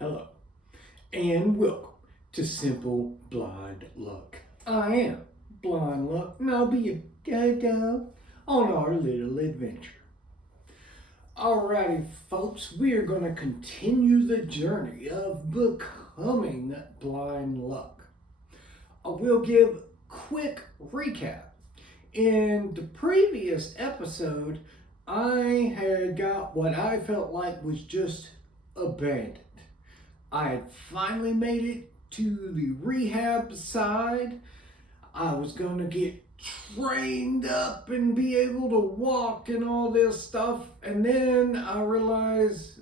Hello, and welcome to Simple Blind Luck. I am Blind Luck, and I'll be your guide on our little adventure. Alrighty, folks, we are going to continue the journey of becoming Blind Luck. I will give a quick recap. In the previous episode, I had got what I felt like was just abandoned. I had finally made it to the rehab side. I was going to get trained up and be able to walk and all this stuff. And then I realized,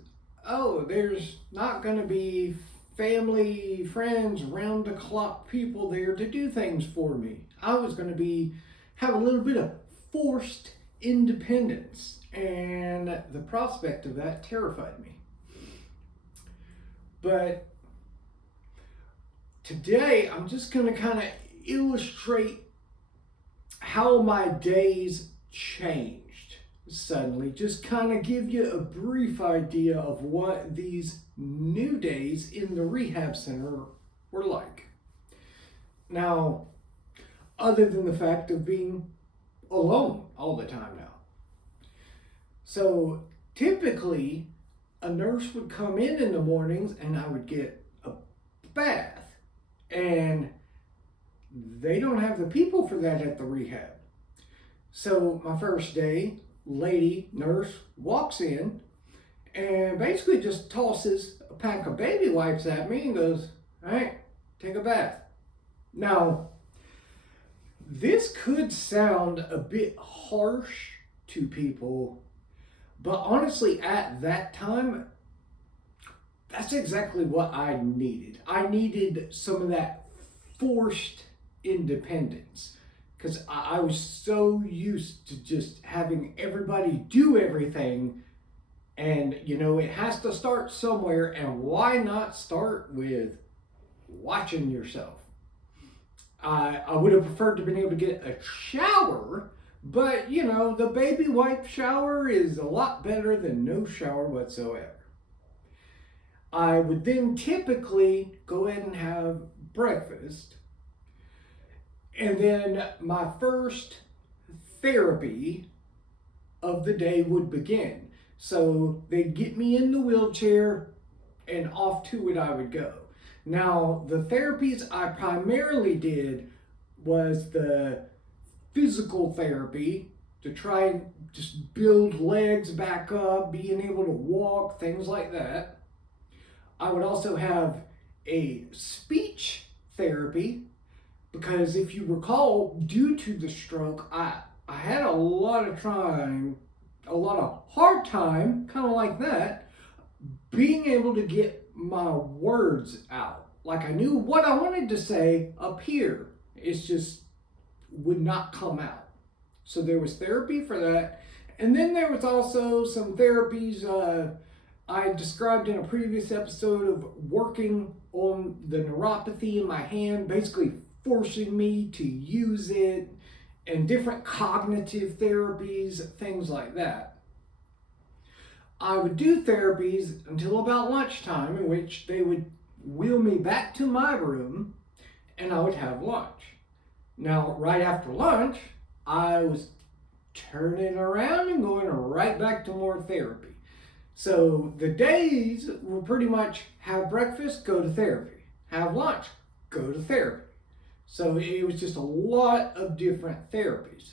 oh, there's not going to be family, friends, round the clock people there to do things for me. I was going to have a little bit of forced independence. And the prospect of that terrified me. But today I'm just going to kind of illustrate how my days changed suddenly. Just kind of give you a brief idea of what these new days in the rehab center were like. Now, other than the fact of being alone all the time now. So typically, a nurse would come in the mornings and I would get a bath. And they don't have the people for that at the rehab. So my first day, lady nurse walks in and basically just tosses a pack of baby wipes at me and goes, all right, take a bath. Now, this could sound a bit harsh to people, but honestly, at that time, that's exactly what I needed. I needed some of that forced independence because I was so used to just having everybody do everything. And, it has to start somewhere. And why not start with watching yourself? I would have preferred to have been able to get a shower. But, the baby wipe shower is a lot better than no shower whatsoever. I would then typically go ahead and have breakfast. And then my first therapy of the day would begin. So they'd get me in the wheelchair and off to it I would go. Now, the therapies I primarily did was the physical therapy to try and just build legs back up, being able to walk, things like that. I would also have a speech therapy because if you recall, due to the stroke, I had a lot of hard time, kind of like that, being able to get my words out. Like I knew what I wanted to say up here. It's just would not come out. So there was therapy for that. And then there was also some therapies I described in a previous episode of working on the neuropathy in my hand, basically forcing me to use it, and different cognitive therapies, things like that. I would do therapies until about lunchtime, in which they would wheel me back to my room and I would have lunch. Now, right after lunch, I was turning around and going right back to more therapy. So the days were pretty much have breakfast, go to therapy. Have lunch, go to therapy. So it was just a lot of different therapies.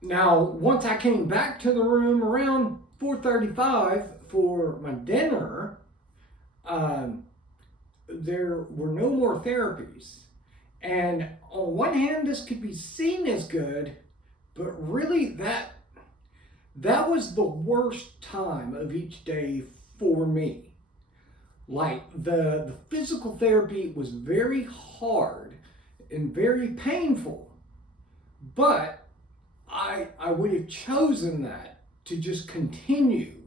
Now, once I came back to the room around 4:35 for my dinner, there were no more therapies. And on one hand, this could be seen as good, but really that was the worst time of each day for me. Like the physical therapy was very hard and very painful, but I would have chosen that to just continue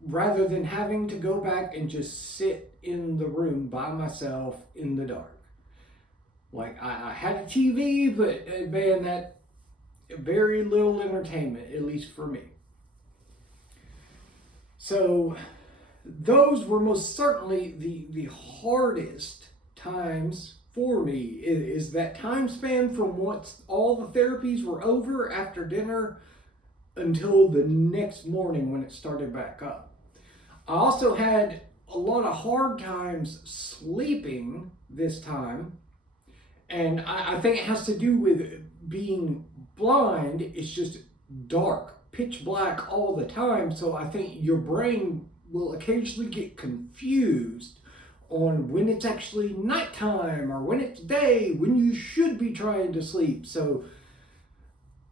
rather than having to go back and just sit in the room by myself in the dark. Like I had a TV, but man, that very little entertainment, at least for me. So those were most certainly the hardest times for me, is that time span from once all the therapies were over after dinner until the next morning when it started back up. I also had a lot of hard times sleeping this time, and I think it has to do with being blind. It's just dark, pitch black all the time, so I think your brain will occasionally get confused on when it's actually nighttime or when it's day, when you should be trying to sleep. So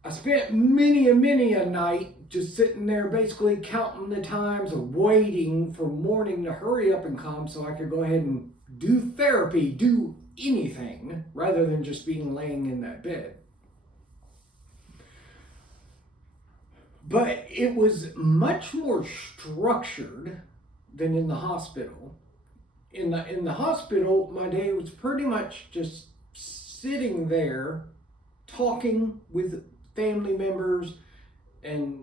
I spent many a night just sitting there basically counting the times, waiting for morning to hurry up and come so I could go ahead and do therapy, do anything, rather than just being laying in that bed. But it was much more structured than in the hospital. In the hospital, my day was pretty much just sitting there talking with family members and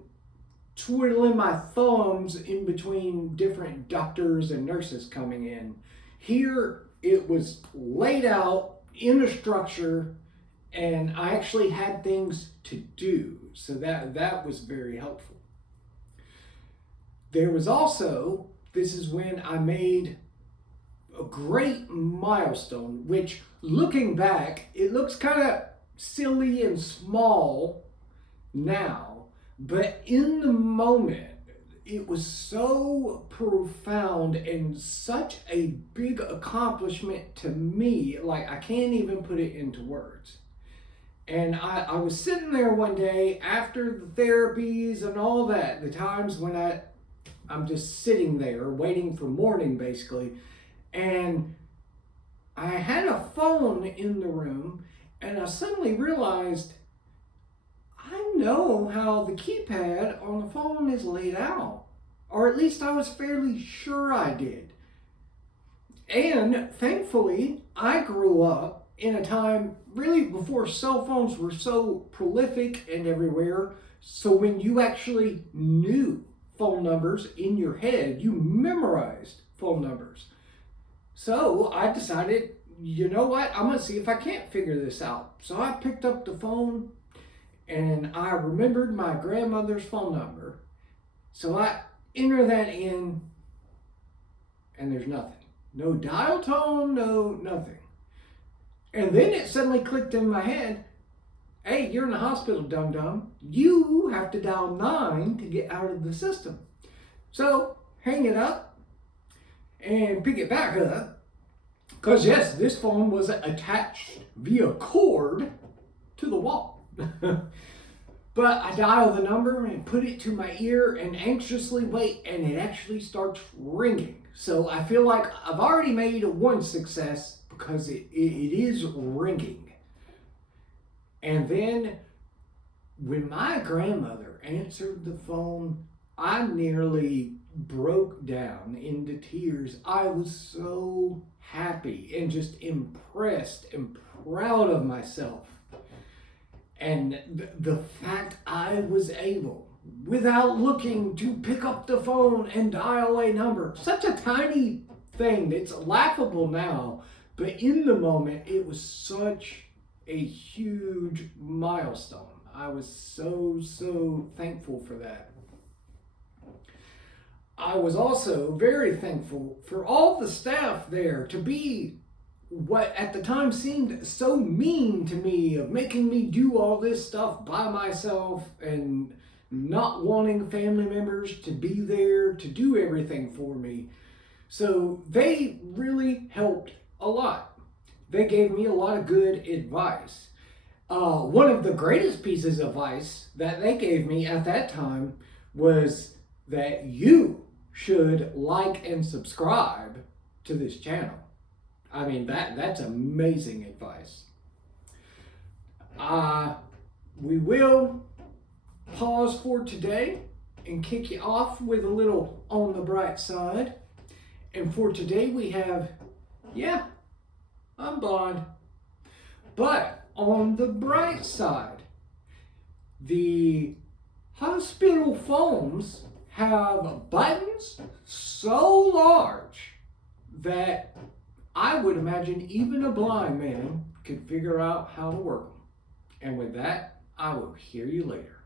twiddling my thumbs in between different doctors and nurses coming in. Here, it was laid out in a structure, and I actually had things to do, so that was very helpful. There was also, this is when I made a great milestone, which looking back, it looks kind of silly and small now, but in the moment, it was so profound and such a big accomplishment to me, like I can't even put it into words. And I was sitting there one day after the therapies and all that, the times when I'm just sitting there waiting for morning basically, and I had a phone in the room, and I suddenly realized I know how the keypad on the phone is laid out. Or at least I was fairly sure I did. And thankfully, I grew up in a time really before cell phones were so prolific and everywhere. So when you actually knew phone numbers in your head, you memorized phone numbers. So I decided, you know what, I'm going to see if I can't figure this out. So I picked up the phone and I remembered my grandmother's phone number. So I enter that in, and there's nothing. No dial tone, no nothing. And then it suddenly clicked in my head, hey, you're in the hospital, dum-dum. You have to dial 9 to get out of the system. So hang it up and pick it back up. Because yes, this phone was attached via cord to the wall. But I dial the number and put it to my ear and anxiously wait, and it actually starts ringing. So I feel like I've already made one success because it is ringing. And then when my grandmother answered the phone, I nearly broke down into tears. I was so happy and just impressed and proud of myself. And the fact I was able, without looking, to pick up the phone and dial a number. Such a tiny thing. It's laughable now. But in the moment, it was such a huge milestone. I was so thankful for that. I was also very thankful for all the staff there to be what at the time seemed so mean to me, of making me do all this stuff by myself and not wanting family members to be there to do everything for me. So they really helped a lot. They gave me a lot of good advice. One of the greatest pieces of advice that they gave me at that time was that you should like and subscribe to this channel. I mean, that's amazing advice. We will pause for today and kick you off with a little on the bright side. And for today we have, yeah, I'm blind. But on the bright side, the hospital phones have buttons so large that I would imagine even a blind man could figure out how to work them. And with that, I will hear you later.